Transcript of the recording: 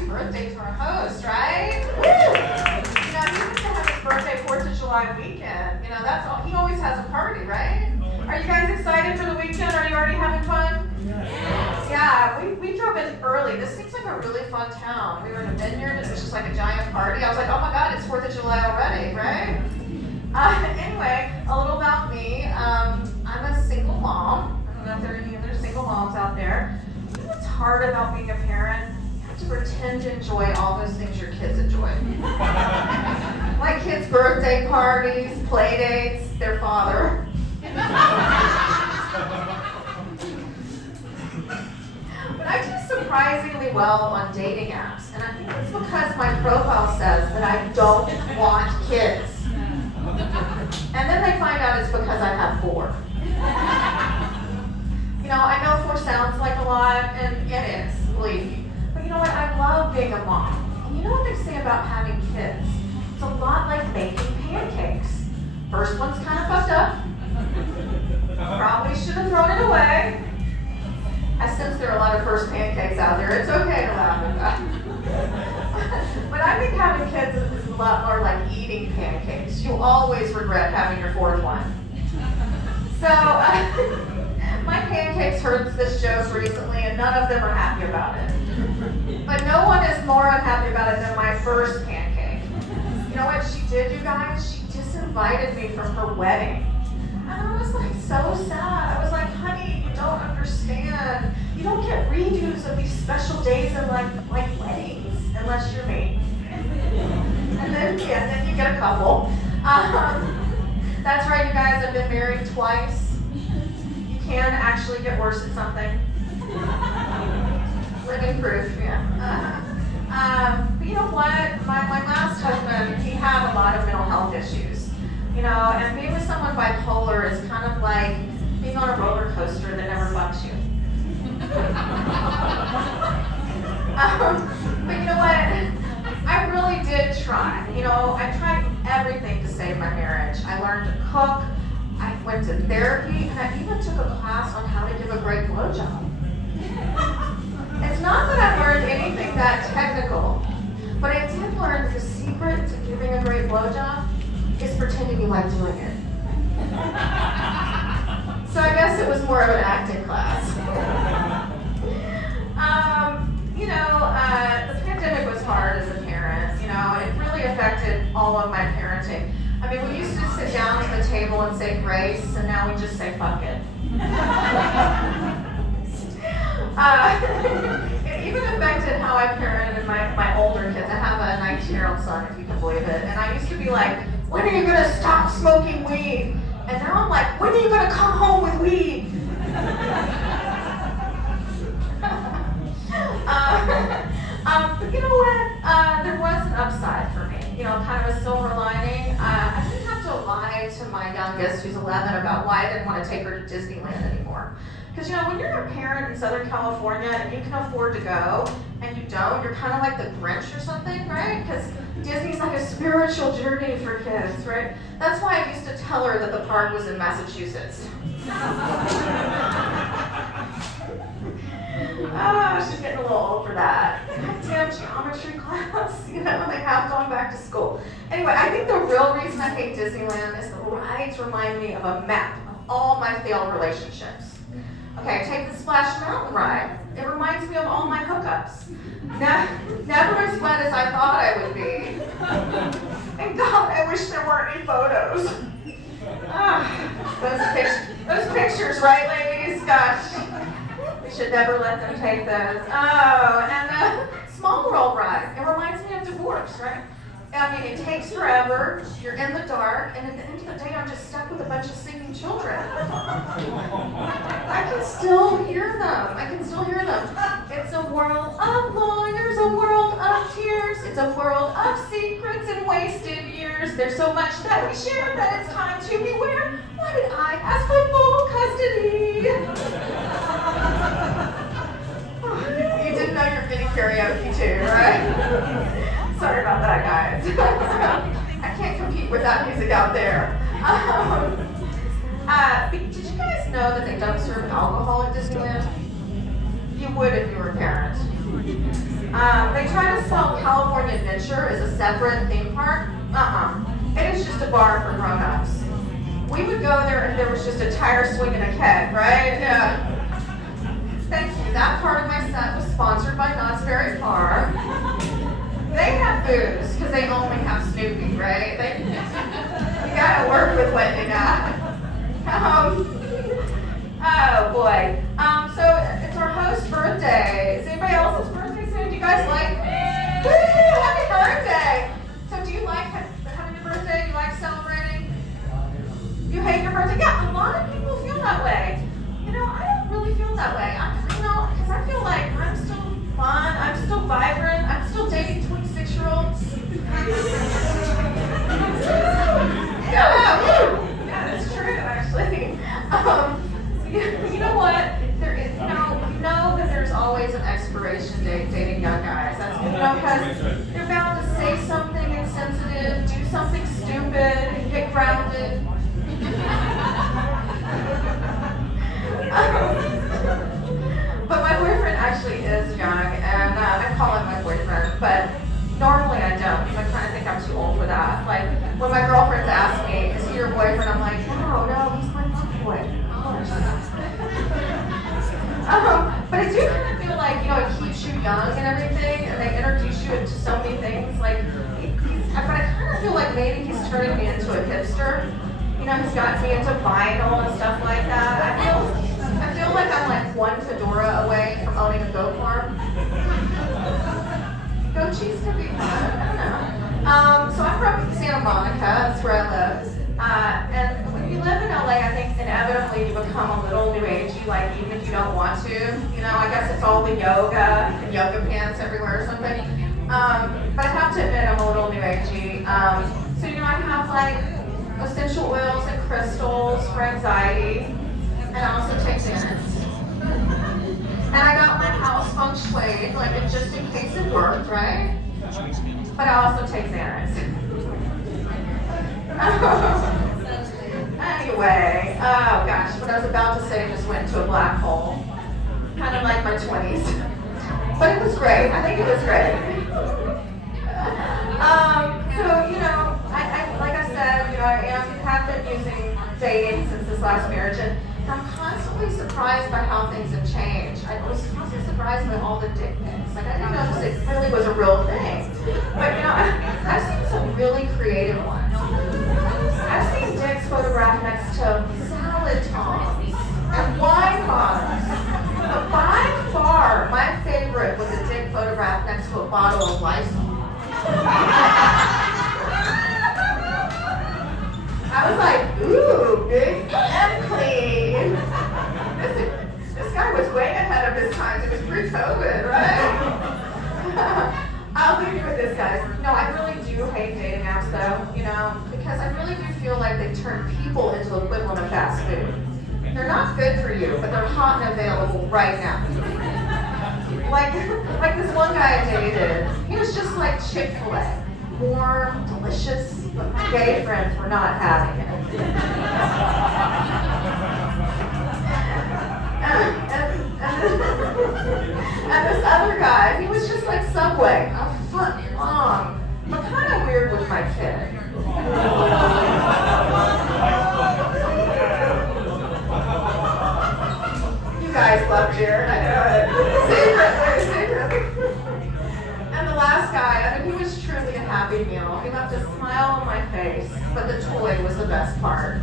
happy birthday to our host, right? Woo! You know, he used to have his birthday 4th of July weekend. You know, that's all. He always has a party, right? Are you guys excited for the weekend? Are you already having fun? Yeah, we drove in early. This seems like a really fun town. We were in a vineyard. It was just like a giant party. I was like, oh my God, it's 4th of July already, right? Anyway, a little about me. I'm a single mom. I don't know if there are any other single moms out there. You know what's hard about being a parent? You have to pretend to enjoy all those things your kids enjoy. Like kids' birthday parties, play dates, their father. But I do surprisingly well on dating apps, and I think it's because my profile says that I don't want kids. And then they find out it's because I have 4. You know, I know 4 sounds like a lot, and it is, believe me. But you know what? I love being a mom. And you know what they say about having kids? It's a lot like making pancakes. First one's kind of fucked up. Probably should have thrown it away. I sense there are a lot of first pancakes out there. It's okay to laugh at that. But I think having kids is a lot more like eating pancakes. You always regret having your 4th one. So, my pancakes heard this joke recently, and none of them are happy about it. But no one is more unhappy about it than my first pancake. You know what she did, you guys? She disinvited me from her wedding. And I was like so sad. I was like, honey, you don't understand. You don't get redos of these special days in like weddings, unless you're me. And then you get a couple. That's right, you guys, I've been married twice. You can actually get worse at something. Living proof, yeah. But you know what? My last husband, he had a lot of mental health issues. You know, and being with someone bipolar is kind of like being on a roller coaster that never fucks you. But you know what? I really did try. You know, I tried everything to save my marriage. I learned to cook, I went to therapy, and I even took a class on how to give a great blowjob. It's not that I learned anything that technical, but I did learn that the secret to giving a great blowjob is pretending you like doing it. So I guess it was more of an acting class. You know, the pandemic was hard as a parent. You know, it really affected all of my parenting. I mean, we used to sit down at the table and say grace, and now we just say fuck it. It even affected how I parented my older kids. I have a 19-year-old son, if you can believe it. And I used to be like, when are you going to stop smoking weed? And now I'm like, when are you going to come home with weed? But you know what? There was an upside for me. You know, kind of a silver lining. I didn't have to lie to my youngest, who's 11, about why I didn't want to take her to Disneyland anymore. Because, you know, when you're a parent in Southern California and you can afford to go, and you don't, you're kind of like the Grinch or something, right? Because Disney's like a spiritual journey for kids, right? That's why I used to tell her that the park was in Massachusetts. Oh, she's getting a little old for that. Goddamn geometry class, you know, they have gone back to school. Anyway, I think the real reason I hate Disneyland is the rides remind me of a map of all my failed relationships. Okay, take the Splash Mountain ride. It reminds me of all my hookups. Never as wet as I thought I would be. And God, I wish there weren't any photos. Those pictures, right, ladies? Gosh, we should never let them take those. Oh, and the Small World ride. It reminds me of divorce, right? I mean, it takes forever, you're in the dark, and at the end of the day, I'm just stuck with a bunch of singing children. I can still hear them. It's a world of lawyers, a world of tears. It's a world of secrets and wasted years. There's so much that we share that it's time to beware. Why did I ask for full custody? You didn't know you're getting karaoke too, right? Sorry about that, guys. I can't compete with that music out there. Did you guys know that they don't serve alcohol at Disneyland? You would if you were a parent. They try to sell California Adventure as a separate theme park. It is just a bar for grown-ups. We would go there and there was just a tire swing and a keg, right? Yeah. Thank you. That part of my set was sponsored by Knott's Berry Farm. They have booze because they only have Snoopy, right? You gotta work with what you got. Oh boy. So it's our host's birthday. Is anybody else's birthday soon? Do you guys like? Woo! Happy birthday! So do you like having your birthday? Do you like celebrating? You hate your birthday? Yeah, a lot of people feel that way. You know, I don't really feel that way. Because I feel like I'm still fun, I'm still vibrant, I'm still dating 26-year-olds. Yeah, that's true, actually. You know what? There is, you know that there's always an expiration date dating young guys. That's, because they're bound to say something insensitive, do something stupid, and get grounded. But my boyfriend actually is young, and I call him my boyfriend, but normally I don't, because I kind of think I'm too old for that. Like, when my girlfriends ask me, is he your boyfriend? I'm like, no, he's my fuck boy. But I do kind of feel like, it keeps you young and everything, and they introduce you into so many things. Like, but I kind of feel like maybe he's turning me into a hipster. He's got me into vinyl and stuff like that. I feel like I'm like one fedora away from owning a goat farm. Goat cheese could be fun. I don't know. So I'm from Santa Monica. That's where I live. And when you live in LA, I think inevitably you become a little new agey, like even if you don't want to. I guess it's all the yoga and yoga pants everywhere or something. But I have to admit I'm a little new agey. So I have like essential oils and crystals for anxiety, and I also take Xanax. And I got my house feng shui, like just in case it worked, right? But I also take Xanax. Anyway, oh gosh, what I was about to say just went into a black hole. Kind of like my 20s. But it was great. I think it was great. Like I said, I have been using dating since this last marriage, and I'm constantly surprised by how things have changed. I was constantly surprised by all the dick pics. Like, I didn't notice it really was a real thing. But, I've seen some really creative ones. I've seen dicks photographed next to salad tongs and wine bottles. But by far, my favorite was a dick photographed next to a bottle of Lysol. I was like, ooh, big and clean. This guy was way ahead of his times. It was pre-COVID, right? I'll leave you with this, guys. I really do hate dating apps, though, because I really do feel like they turn people into the equivalent of fast food. They're not good for you, but they're hot and available right now. Like this one guy I dated, he was just like Chick-fil-A. Warm, delicious, but my gay friends were not having it. And this other guy, he was just like Subway, a foot long, but kind of weird with my kid. You guys love Jared, I know it. Secretly. And the last guy, he was truly a happy meal. He left a smile on my face, but the toy was the best part.